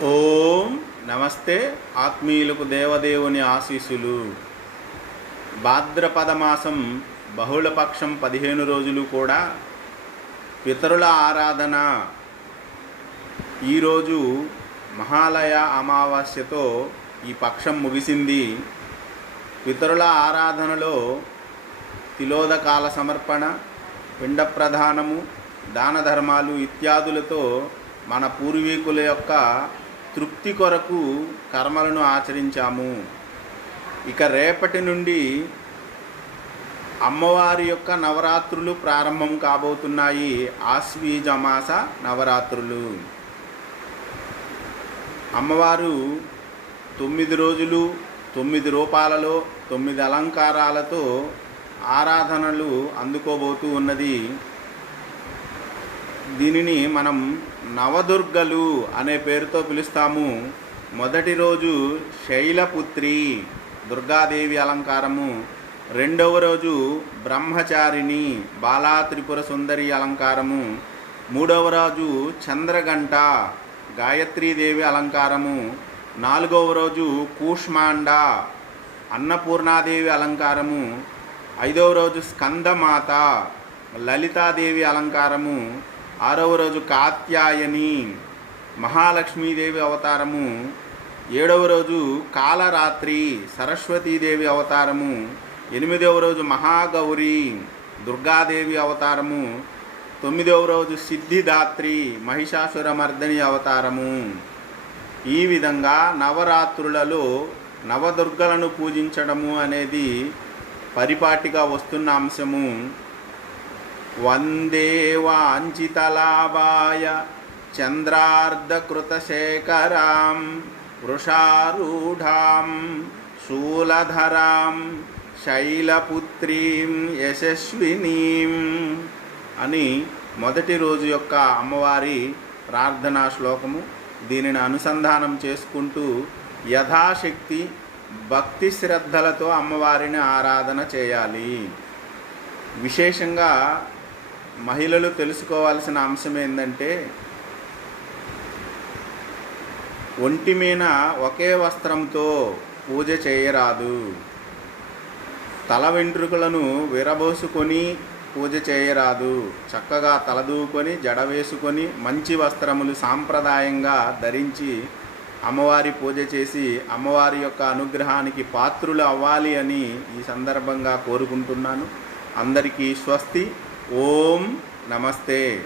ఓం నమస్తే ఆత్మీయులకు దేవదేవుని ఆశీస్సులు. భాద్రపద మాసం బహుళపక్షం పదిహేను రోజులు కూడా పితరుల ఆరాధన. ఈరోజు మహాలయ అమావాస్యతో ఈ పక్షం ముగిసింది. పితరుల ఆరాధనలో తిలోదకాల సమర్పణ పిండ ప్రధానము దాన ధర్మాలు ఇత్యాదులతో మన పూర్వీకుల యొక్క తృప్తి కొరకు కర్మలను ఆచరించాము. ఇక రేపటి నుండి అమ్మవారి యొక్క నవరాత్రులు ప్రారంభం కాబోతున్నాయి. ఆశ్వీజమాస నవరాత్రులు. అమ్మవారు తొమ్మిది రోజులు తొమ్మిది రూపాలలో తొమ్మిది అలంకారాలతో ఆరాధనలు అందుకోబోతూ ఉన్నది. దీనిని మనం నవదుర్గలు అనే పేరుతో పిలుస్తాము. మొదటి రోజు శైలపుత్రి దుర్గాదేవి అలంకారము. రెండవ రోజు బ్రహ్మచారిణి బాలా త్రిపుర సుందరి అలంకారము. మూడవ రోజు చంద్రగంట గాయత్రీదేవి అలంకారము. నాలుగవ రోజు కూష్మాండ అన్నపూర్ణాదేవి అలంకారము. ఐదవ రోజు స్కందమాత లలితాదేవి అలంకారము. ఆరవ రోజు కాత్యాయని మహాలక్ష్మీదేవి అవతారము. ఏడవ రోజు కాలరాత్రి సరస్వతీదేవి అవతారము. ఎనిమిదవ రోజు మహాగౌరి దుర్గాదేవి అవతారము. తొమ్మిదవ రోజు సిద్ధిదాత్రి మహిషాసురమర్దని అవతారము. ఈ విధంగా నవరాత్రులలో నవదుర్గలను పూజించడము అనేది పరిపాటిగా వస్తున్న అంశము. వందే వాంఛితలాభాయ చంద్రార్ధకృతశేఖరాం వృషారూఢాం శూలధరాం శైలపుత్రీం యశస్వినీం అని మొదటి రోజు యొక్క అమ్మవారి ప్రార్థనా శ్లోకము. దీనిని అనుసంధానం చేసుకుంటూ యథాశక్తి భక్తి శ్రద్ధలతో అమ్మవారిని ఆరాధన చేయాలి. విశేషంగా మహిళలు తెలుసుకోవాల్సిన అంశం ఏంటంటే ఒంటి మీద ఒకే వస్త్రంతో పూజ చేయరాదు. తల వెంట్రుకలను విరబోసుకొని పూజ చేయరాదు. చక్కగా తలదూకొని జడ వేసుకొని మంచి వస్త్రములు సాంప్రదాయంగా ధరించి అమ్మవారి పూజ చేసి అమ్మవారి యొక్క అనుగ్రహానికి పాత్రులు అవ్వాలి అని ఈ సందర్భంగా కోరుకుంటున్నాను. అందరికీ స్వస్తి. ఓం నమస్తే.